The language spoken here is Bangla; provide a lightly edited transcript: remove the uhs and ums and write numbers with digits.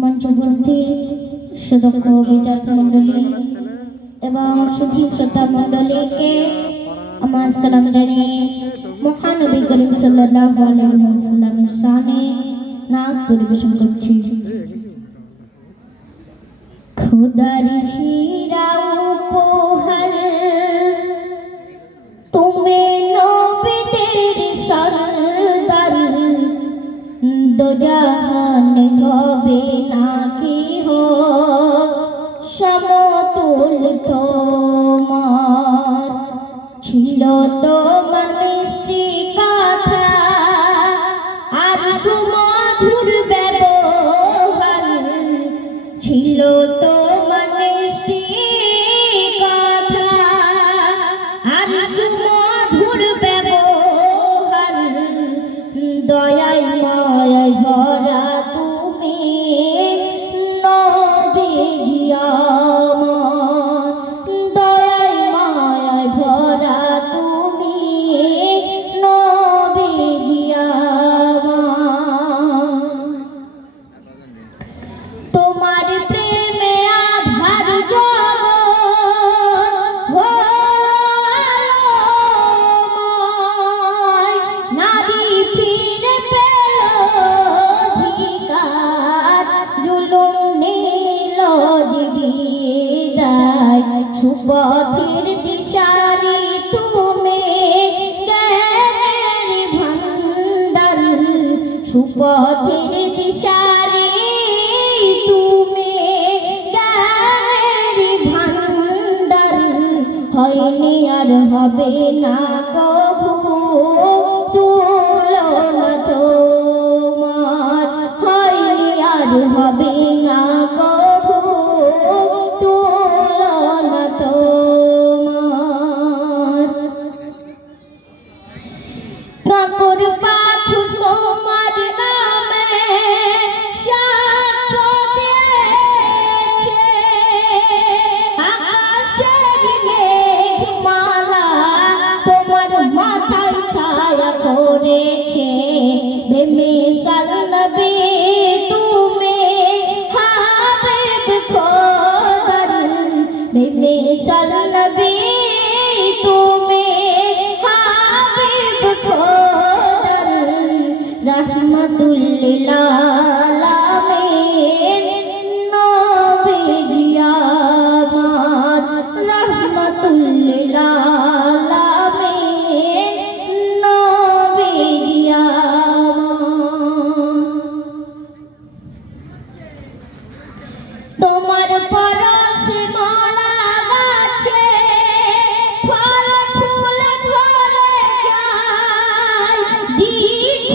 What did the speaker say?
मंच उपस्थित सदस्य विचारक मंडली एवं सुधी श्रोता मंडली के আমার সালাম জানিয়ে মহানবী করিম সাল্লাল্লাহু আলাইহি ওয়াসাল্লামের শানে নাত পরিবেশন করছি। খোদার শিরা উপহার তুমি নবীদের সরদার, দো জাহান হবে নাকি হো সমতুল তোমার। ছিল তোমার মিষ্টি কথা আর সুমধুর ব্যবহার, ছিল তোমার মিষ্টি কথা আর সুমধুর ব্যবহার। দয়ায় মায়ায় ভরা তুমি নবীজি আমার, দয়ায় মায়ায় ভরা তুমি নবীজি আমার। তোমার প্রেমে আধার জগৎ নারী ফিরে পেল অধিকার, জুলুম নীল জীবিদায়। সুপথের দিশারি তুমি জ্ঞানের ভান্ডার, সুপথের দিশারি তুমি জ্ঞানের ভান্ডার। হয়নি আর হবে না কভু তুলনা তোমার, হয়নি আর হবে না কভু তুলনা তোমার। কাকর পাথর তোমার নামে সাক্ষ্য দিয়েছে, আকাশের মেঘমালা তোমার মাথায় ছায়া করেছে। বেমিসাল নবী তুমি হাবিব খোদার, বেমিসাল নবী তুমি হাবিব খোদার। রহমতুল লিল আলামিন নবীজি আমার, রহমতুল লিল আলামিন নবীজি আমার। তোমার পরশে মরা গাছে ফল ফুল ভরে যায়, দীর্ঘ